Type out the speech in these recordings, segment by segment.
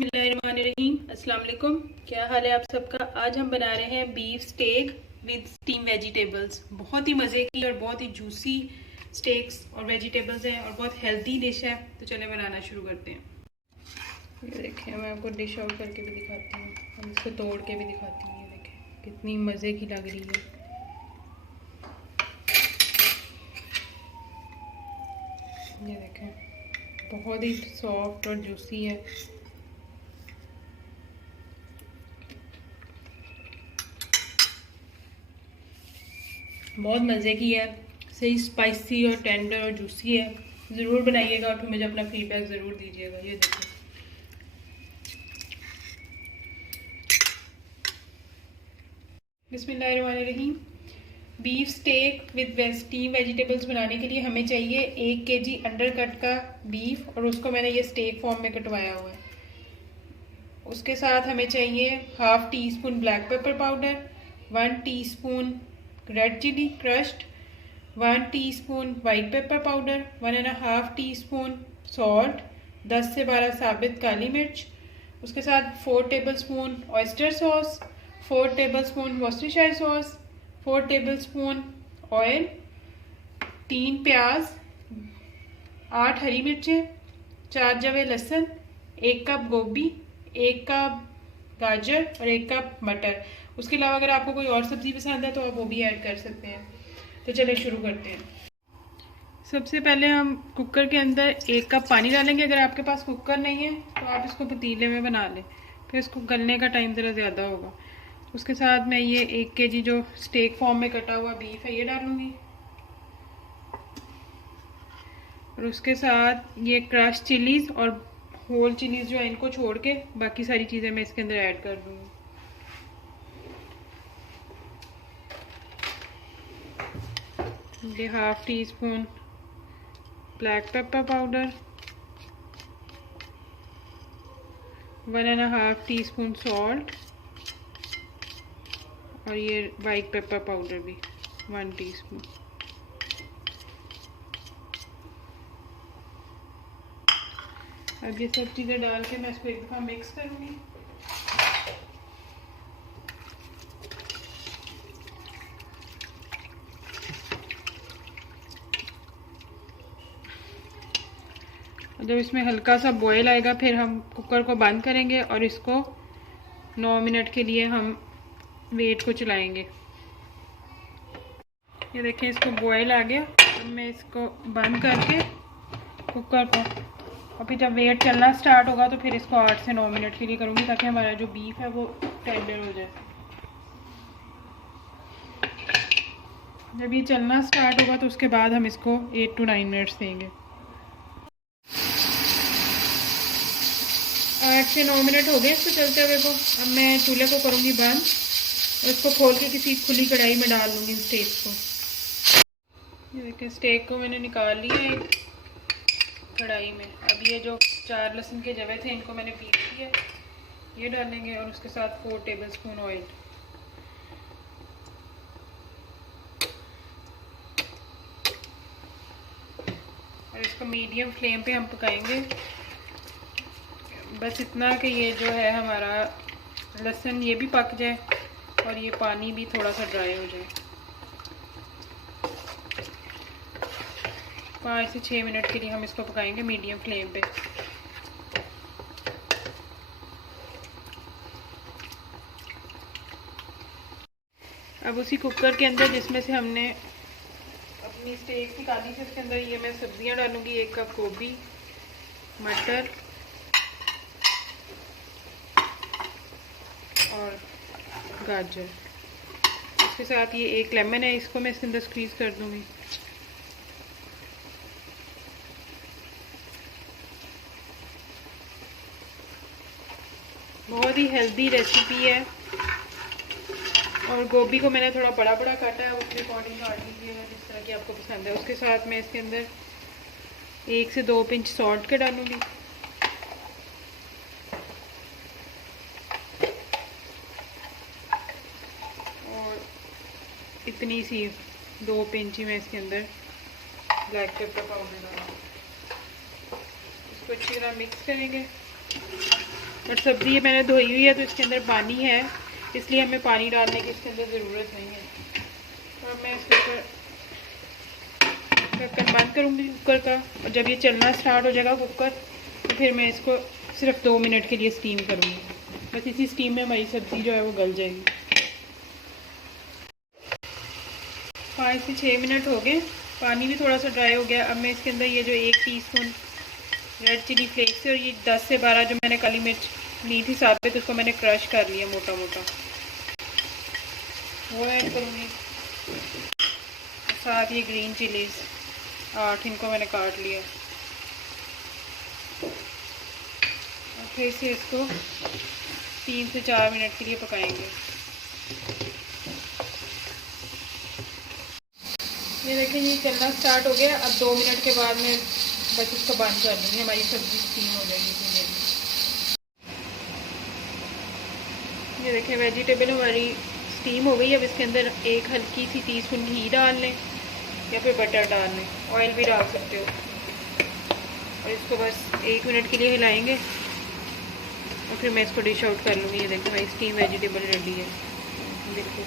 बिस्मिल्लाहिर्रहमानिर्रहीम। अस्सलाम वालेकुम। क्या हाल है आप सबका। आज हम बना रहे हैं beef steak with steam vegetables. बहुत ही मज़े की और बहुत ही जूसी स्टेक्स और वेजिटेबल्स हैं और बहुत हेल्दी डिश है। तो चले बनाना शुरू करते हैं। ये देखें, मैं आपको डिश आउट करके भी दिखाती हूँ और इसको तोड़ के भी दिखाती हूँ। ये देखें कितनी मज़े की लग रही है। ये देखें बहुत ही सॉफ्ट और जूसी है। बहुत मज़े की है, सही स्पाइसी और टेंडर और जूसी है। ज़रूर बनाइएगा और फिर मुझे अपना फीडबैक ज़रूर दीजिएगा। ये देखो, बिस्मिल्लाहिर्रहमानिर्रहीम। Beef steak with steam vegetables बनाने के लिए हमें चाहिए 1 kg अंडर कट का बीफ और उसको मैंने ये स्टेक फॉर्म में कटवाया हुआ है। उसके साथ हमें चाहिए half teaspoon black pepper powder, 1 teaspoon red chilli crushed, 1 teaspoon white pepper powder, 1.5 teaspoon salt, 10 से 12 साबित काली मिर्च। उसके साथ 4 tablespoon oyster sauce, 4 tablespoon Worcestershire sauce, 4 tablespoon oil, 3 प्याज, 8 हरी मिर्चें, 4 जवे लहसुन, 1 कप गोभी, 1 कप गाजर और 1 कप मटर। उसके अलावा अगर आपको कोई और सब्ज़ी पसंद है तो आप वो भी ऐड कर सकते हैं। तो चलिए शुरू करते हैं। सबसे पहले हम कुकर के अंदर 1 कप पानी डालेंगे। अगर आपके पास कुकर नहीं है तो आप इसको पतीले में बना लें, फिर इसको गलने का टाइम ज़रा ज़्यादा होगा। उसके साथ मैं ये 1 kg जो स्टेक फॉर्म में कटा हुआ बीफ है ये डालूँगी और उसके साथ ये क्रश चिलीज़ और होल चिलीज़ जो है इनको छोड़ के बाकी सारी चीज़ें मैं इसके अंदर ऐड कर दूँगी। ये half teaspoon black pepper powder, 1.5 teaspoon salt और ये वाइट पेपर पाउडर भी 1 टीस्पून। अब ये सब चीज़ें डाल के मैं इसको एक दफ़ा मिक्स करूँगी। जब इसमें हल्का सा बॉयल आएगा फिर हम कुकर को बंद करेंगे और इसको 9 मिनट के लिए हम वेट को चलाएंगे। ये देखें इसको बॉयल आ गया। अब मैं इसको बंद करके कुकर को और फिर जब वेट चलना स्टार्ट होगा तो फिर इसको 8 से 9 मिनट के लिए करूँगी ताकि हमारा जो बीफ है वो टेंडर हो जाए। जब ये चलना स्टार्ट होगा तो उसके बाद हम इसको 8 to 9 मिनट्स देंगे। 8 से 9 मिनट हो गए इसको चलते हुए को। अब मैं चूल्हे को करूँगी बंद और इसको खोल के किसी खुली कढ़ाई में डाल लूँगी स्टेक को। ये देखिए स्टेक को मैंने निकाल लिया एक कढ़ाई में। अब ये जो 4 लहसुन के जवे थे इनको मैंने पीस दिया, ये डालेंगे और उसके साथ 4 टेबलस्पून ऑयल। और इसको मीडियम फ्लेम पे हम पकाएंगे, बस इतना कि ये जो है हमारा लहसुन ये भी पक जाए और ये पानी भी थोड़ा सा ड्राई हो जाए। 5 से 6 मिनट के लिए हम इसको पकाएंगे मीडियम फ्लेम पे। अब उसी कुकर के अंदर जिसमें से हमने अपनी स्टेक निकाली थी उसके अंदर ये मैं सब्जियां डालूंगी। 1 कप गोभी, मटर और गाजर। इसके साथ ये 1 लेमन है, इसको मैं इसके अंदर स्क्वीज़ कर दूंगी। बहुत ही हेल्दी रेसिपी है और गोभी को मैंने थोड़ा बड़ा बड़ा काटा है, उसके अकॉर्डिंग काट लीजिएगा जिस तरह की आपको पसंद है। उसके साथ मैं इसके अंदर 1 से 2 पिंच सॉल्ट के डालूंगी और इतनी सी 2 पिंच ही मैं इसके अंदर ब्लैक पेपर पाउडर डालूंगी। इसको अच्छी तरह मिक्स करेंगे। और सब्ज़ी ये मैंने धोई हुई है तो इसके अंदर पानी है, इसलिए हमें पानी डालने की इसके अंदर ज़रूरत नहीं है। तो अब मैं इसके ऊपर ढक्कन बंद करूँगी कुकर का, और जब ये चलना स्टार्ट हो जाएगा कुकर तो फिर मैं इसको सिर्फ 2 मिनट के लिए स्टीम करूँगी। बस इसी स्टीम में हमारी सब्ज़ी जो है वो गल जाएगी। 5 से 6 मिनट हो गए, पानी भी थोड़ा सा ड्राई हो गया। अब मैं इसके अंदर ये जो 1 टीस्पून रेड चिली फ्लेक्स है और ये 10 से 12 जो मैंने काली मिर्च ली थी साबित, उसको मैंने क्रश कर लिया मोटा मोटा, वो ऐड करूँगी। साथ ये ग्रीन चिलीज़ 8, इनको मैंने काट लिया। और फिर से इसको 3 से 4 मिनट के लिए पकाएंगे। ये देखिए ये चलना स्टार्ट हो गया। अब 2 मिनट के बाद मैं बस इसको बंद कर दूँगी, हमारी सब्ज़ी स्टीम हो जाएगी इतनी देर में। ये देखिए वेजिटेबल हमारी स्टीम हो गई। अब इसके अंदर एक हल्की सी टीस्पून घी डाल लें या फिर बटर डाल लें, ऑयल भी डाल सकते हो। और इसको बस 1 मिनट के लिए हिलाएंगे और फिर मैं इसको डिश आउट कर लूँगी। ये देखिए हमारी स्टीम वेजिटेबल रेडी है। देखो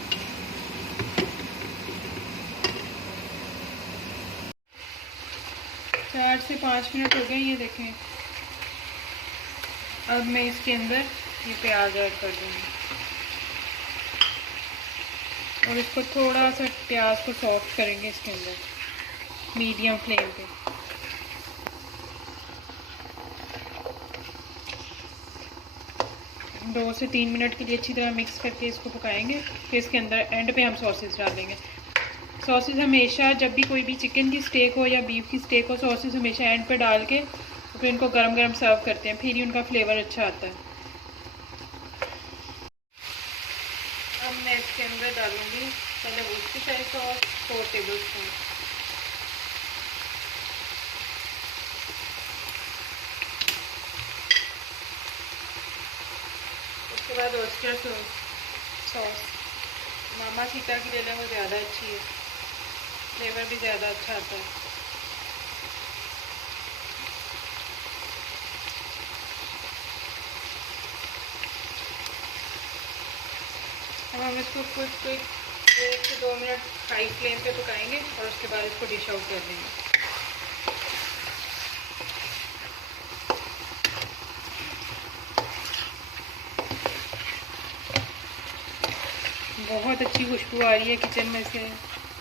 4 से 5 मिनट हो गए, ये देखें। अब मैं इसके अंदर ये प्याज ऐड कर दूँगी और इसको थोड़ा सा प्याज को सॉफ्ट करेंगे इसके अंदर मीडियम फ्लेम पे। दो से 3 मिनट के लिए अच्छी तरह मिक्स करके इसको पकाएंगे। फिर इसके अंदर एंड पे हम सॉसेस डालेंगे। सॉसेस हमेशा जब भी कोई भी चिकन की स्टेक हो या बीफ की स्टेक हो, सॉसेस हमेशा एंड पे डाल के फिर इनको गरम गरम सर्व करते हैं, फिर ही उनका फ्लेवर अच्छा आता है। अब मैं इसके अंदर डालूँगी पहले वर्सेस्टायर सॉस 4 टेबलस्पून, उसके बाद ऑयस्टर सॉस मामा सीता की ले लें, वो ज़्यादा अच्छी है, फ्लेवर भी ज़्यादा अच्छा आता है। अब हम इसको कुछ 1 से 2 मिनट हाई फ्लेम पे पकाएंगे और उसके बाद इसको डिश आउट कर देंगे। बहुत अच्छी खुशबू आ रही है किचन में से,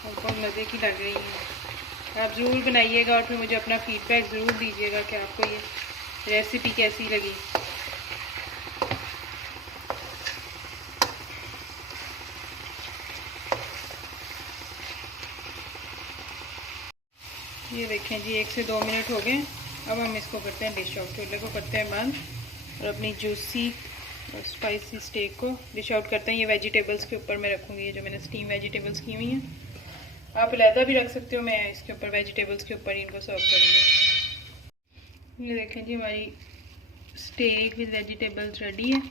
बहुत मज़े की लग रही है। आप ज़रूर बनाइएगा और फिर मुझे अपना फीडबैक ज़रूर दीजिएगा कि आपको ये रेसिपी कैसी लगी। ये देखें जी 1 से 2 मिनट हो गए। अब हम इसको करते हैं डिश आउट, चूल्हे को करते हैं बंद और अपनी जूसी और स्पाइसी स्टेक को डिश आउट करते हैं। ये वेजिटेबल्स के ऊपर मैं रखूँगी, ये जो मैंने स्टीम वेजिटेबल्स की हुई हैं। आप अलहदा भी रख सकते हो, मैं इसके ऊपर वेजिटेबल्स के ऊपर इनको सर्व करूँगी। ये देखें जी हमारी स्टेक विद वेजिटेबल्स रेडी है।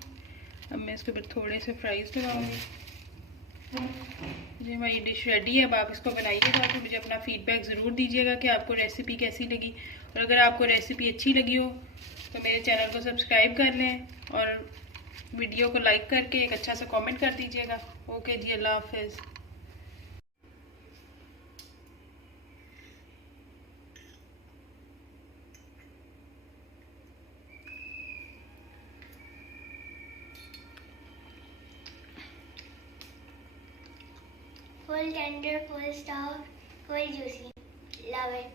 अब मैं इसके ऊपर थोड़े से फ्राइज़ लगाऊँगी। जी हमारी डिश रेडी है। अब आप इसको बनाइएगा तो मुझे अपना फीडबैक ज़रूर दीजिएगा कि आपको रेसिपी कैसी लगी। और अगर आपको रेसिपी अच्छी लगी हो तो मेरे चैनल को सब्सक्राइब कर लें और वीडियो को लाइक करके एक अच्छा सा कमेंट कर दीजिएगा। ओके जी, अल्लाह हाफिज़। Full tender, full soft, full juicy. Love it.